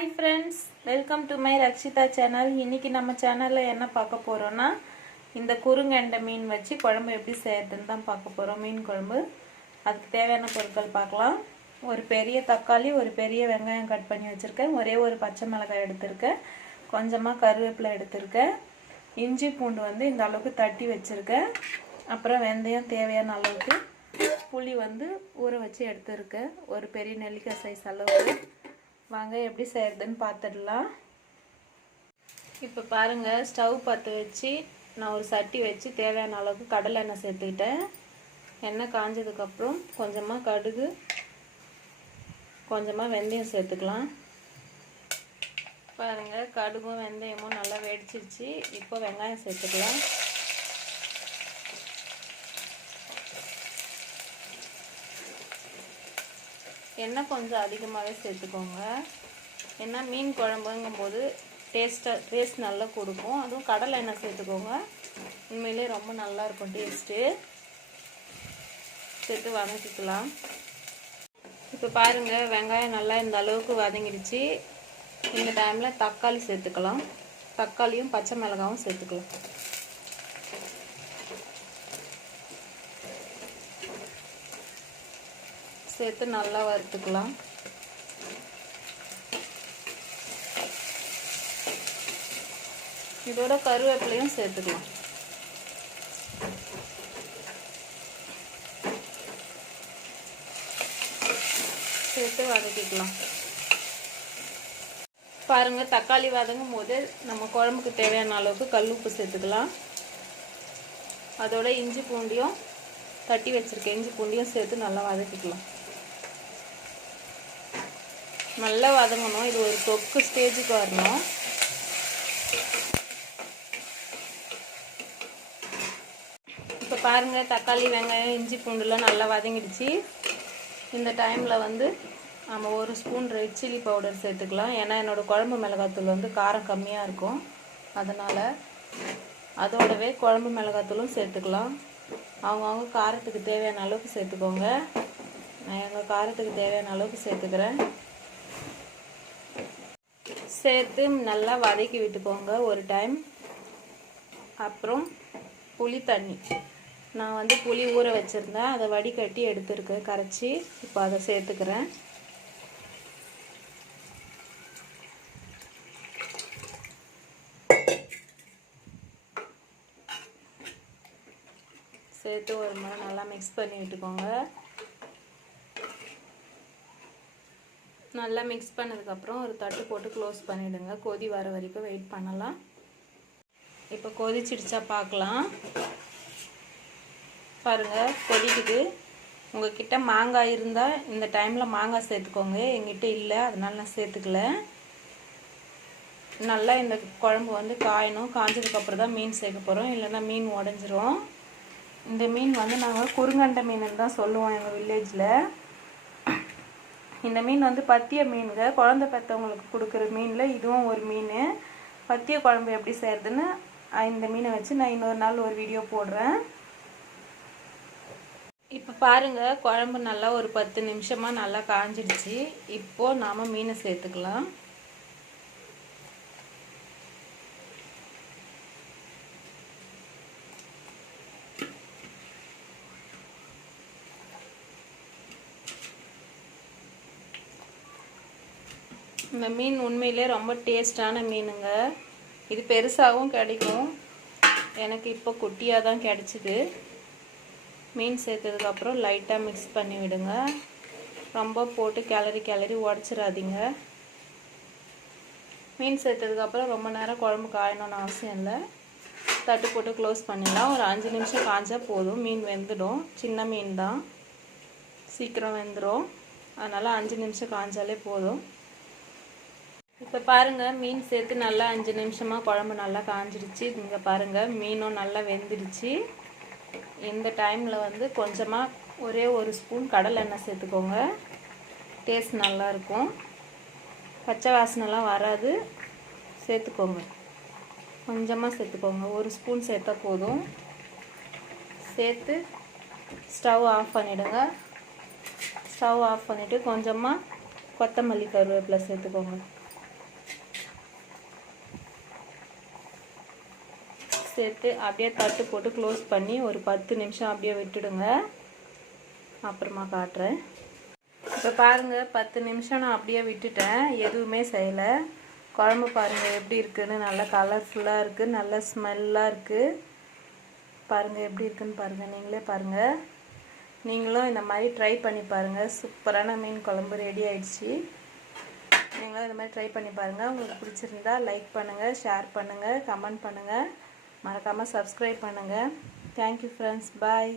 Hi friends, welcome to my Rakshitha channel. இன்றைக்கி நம்ம சேனலில் என்ன பார்க்க போகிறோன்னா, இந்த குறுங்கெண்டை மீன் வச்சு குழம்பு எப்படி செய்யறதுன்னு தான் பார்க்க போகிறோம். மீன் குழம்பு. அதுக்கு தேவையான பொருட்கள் பார்க்கலாம். ஒரு பெரிய தக்காளி, ஒரு பெரிய வெங்காயம் கட் பண்ணி வச்சுருக்கேன். ஒரே ஒரு பச்சை மிளகாய் எடுத்திருக்கேன். கொஞ்சமாக கருவேப்பிலை எடுத்திருக்கேன். இஞ்சி பூண்டு இந்த அளவுக்கு தட்டி வச்சுருக்கேன். அப்புறம் வெந்தயம் தேவையான அளவுக்கு, புளி ஊற வச்சு எடுத்துருக்கேன். ஒரு பெரிய நெல்லிக்காய் சைஸ் அளவுக்கு. வாங்க எப்படி செய்யறதுன்னு பார்த்துடலாம். இப்போ பாருங்கள், ஸ்டவ் பற்ற வச்சு நான் ஒரு சட்டி வச்சு தேவையான அளவுக்கு கடலை எண்ணெய் சேர்த்துக்கிட்டேன். எண்ணெய் காஞ்சதுக்கப்புறம் கொஞ்சமாக கடுகு, கொஞ்சமாக வெந்தயம் சேர்த்துக்கலாம். பாருங்கள், கடுகும் வெந்தயமும் நல்லா வெடிச்சிருச்சு. இப்போ வெங்காயம் சேர்த்துக்கலாம். எண்ணெய் கொஞ்சம் அதிகமாகவே சேர்த்துக்கோங்க. ஏன்னா மீன் குழம்புங்கும் போது டேஸ்ட் நல்லா கொடுக்கும். அதுவும் கடலை எண்ணெய் சேர்த்துக்கோங்க. உண்மையிலே ரொம்ப நல்லாயிருக்கும் டேஸ்ட்டு. சேர்த்து வதக்கிக்கலாம். இப்போ பாருங்கள், வெங்காயம் நல்லா இந்த அளவுக்கு வதங்கிடுச்சு. இந்த டைமில் தக்காளி சேர்த்துக்கலாம். தக்காளியும் பச்சை மிளகாவும் சேர்த்துக்கலாம். சேர்த்து நல்லா வறுத்துக்கலாம். இதோட கருவேப்பிலையும் சேர்த்துக்கலாம். சேர்த்து வதக்கிக்கலாம். பாருங்க, தக்காளி வதங்கும் போது நம்ம குழம்புக்கு தேவையான அளவுக்கு கல் உப்பு சேர்த்துக்கலாம். அதோட இஞ்சி பூண்டியும் தட்டி வச்சிருக்கேன். இஞ்சி பூண்டியும் சேர்த்து நல்லா வதக்கிக்கலாம். நல்லா வதங்கணும். இது ஒரு தொக்கு ஸ்டேஜுக்கு வரணும். இப்போ பாருங்கள், தக்காளி வெங்காயம் இஞ்சி பூண்டுலாம் நல்லா வதங்கிடுச்சு. இந்த டைமில் நம்ம ஒரு ஸ்பூன் ரெட் சில்லி பவுடர் சேர்த்துக்கலாம். ஏன்னா என்னோடய குழம்பு மிளகாத்தூள் காரம் கம்மியாக இருக்கும். அதனால் அதோடவே குழம்பு மிளகாத்தூளும் சேர்த்துக்கலாம். அவங்கவுங்க காரத்துக்கு தேவையான அளவுக்கு சேர்த்துக்கோங்க. நான் எங்கள் காரத்துக்கு தேவையான அளவுக்கு சேர்த்துக்கிறேன். சேர்த்து நல்லா வதக்கி விட்டுக்கோங்க ஒரு டைம். அப்புறம் புளி தண்ணி, நான் புளி ஊற வச்சுருந்தேன். அதை வடிகட்டி எடுத்துருக்கேன் கரைச்சி. இப்போ அதை சேர்த்துக்கிறேன். சேர்த்து ஒரு முறை நல்லா மிக்ஸ் பண்ணி விட்டுக்கோங்க. நல்லா மிக்ஸ் பண்ணதுக்கப்புறம் ஒரு தட்டு போட்டு க்ளோஸ் பண்ணிவிடுங்க. கொதி வர வரைக்கும் வெயிட் பண்ணலாம். இப்போ கொதிச்சிடுச்சா பார்க்கலாம். பாருங்கள், கொதிக்குது. உங்கள்கிட்ட மாங்காய் இருந்தால் இந்த டைமில் மாங்காய் சேர்த்துக்கோங்க. எங்கிட்ட இல்லை, அதனால நான் சேர்த்துக்கல. நல்லா இந்த குழம்பு காயணும். காஞ்சதுக்கப்புறம் தான் மீன் சேர்க்க போகிறோம், இல்லைன்னா மீன் உடஞ்சிரும். இந்த மீன் நாங்கள் குறுங்கண்டை மீன் தான் சொல்லுவோம் எங்கள் வில்லேஜில். இந்த மீன் பத்திய மீனுங்க. குழந்தை பெற்றவங்களுக்கு கொடுக்குற மீனில் இதுவும் ஒரு மீன். பத்திய குழம்பு எப்படி செய்கிறதுன்னு இந்த மீனை வச்சு நான் இன்னொரு நாள் ஒரு வீடியோ போடுறேன். இப்போ பாருங்கள், குழம்பு நல்லா ஒரு 10 நிமிஷமாக நல்லா காஞ்சிடுச்சு. இப்போது நாம் மீனை சேர்த்துக்கலாம். இந்த மீன் உண்மையிலே ரொம்ப டேஸ்டான மீனுங்க. இது பெருசாகவும் கிடைக்கும். எனக்கு இப்போ குட்டியாக தான் கிடச்சிது. மீன் சேர்த்ததுக்கப்புறம் லைட்டாக மிக்ஸ் பண்ணி விடுங்க. ரொம்ப போட்டு கிளறி உடச்சிடாதீங்க. மீன் சேர்த்ததுக்கப்புறம் ரொம்ப நேரம் குழம்பு காயணும்னு அவசியம் இல்லை. தட்டு போட்டு க்ளோஸ் பண்ணிடலாம். ஒரு 5 நிமிஷம் காய்ஞ்சா போதும். மீன் வெந்துடும். சின்ன மீன் தான், சீக்கிரம் வெந்துடும். அதனால் 5 நிமிஷம் காய்ஞ்சாலே போதும். இப்போ பாருங்கள், மீன் சேர்த்து நல்லா 5 நிமிஷமாக குழம்பு நல்லா காஞ்சிடுச்சு. இங்கே பாருங்கள், மீனும் நல்லா வெந்துடுச்சு. இந்த டைமில் கொஞ்சமாக ஒரே ஒரு ஸ்பூன் கடலை எண்ணெய் சேர்த்துக்கோங்க. டேஸ்ட் நல்லாயிருக்கும். பச்சை வாசனைலாம் வராது. சேர்த்துக்கோங்க. கொஞ்சமாக சேர்த்துக்கோங்க. ஒரு ஸ்பூன் சேர்த்தா போதும். சேர்த்து ஸ்டவ் ஆஃப் பண்ணிவிடுங்க. ஸ்டவ் ஆஃப் பண்ணிவிட்டு கொஞ்சமாக கொத்தமல்லி கருவேப்பிலை சேர்த்துக்கோங்க. சேர்த்து அப்படியே தட்டு போட்டு க்ளோஸ் பண்ணி ஒரு 10 நிமிஷம் அப்படியே விட்டுடுங்க. அப்புறமா காட்டுறேன். இப்போ பாருங்கள் 10 நிமிஷம் நான் அப்படியே விட்டுட்டேன், எதுவுமே செய்யலை. குழம்பு பாருங்கள் எப்படி இருக்குன்னு, நல்லா கலர்ஃபுல்லாக இருக்குது, நல்ல ஸ்மெல்லாக இருக்குது. பாருங்கள் எப்படி இருக்குன்னு பாருங்கள், நீங்களே பாருங்கள். நீங்களும் இந்த மாதிரி ட்ரை பண்ணி பாருங்கள். சூப்பரான மீன் குழம்பு ரெடி ஆயிடுச்சு. நீங்களும் இந்த மாதிரி ட்ரை பண்ணி பாருங்கள். உங்களுக்கு பிடிச்சிருந்தா லைக் பண்ணுங்கள், ஷேர் பண்ணுங்கள், கமெண்ட் பண்ணுங்கள், மறக்காமல் சப்ஸ்கிரைப் பண்ணுங்கள். தேங்க்யூ ஃப்ரெண்ட்ஸ், பாய்.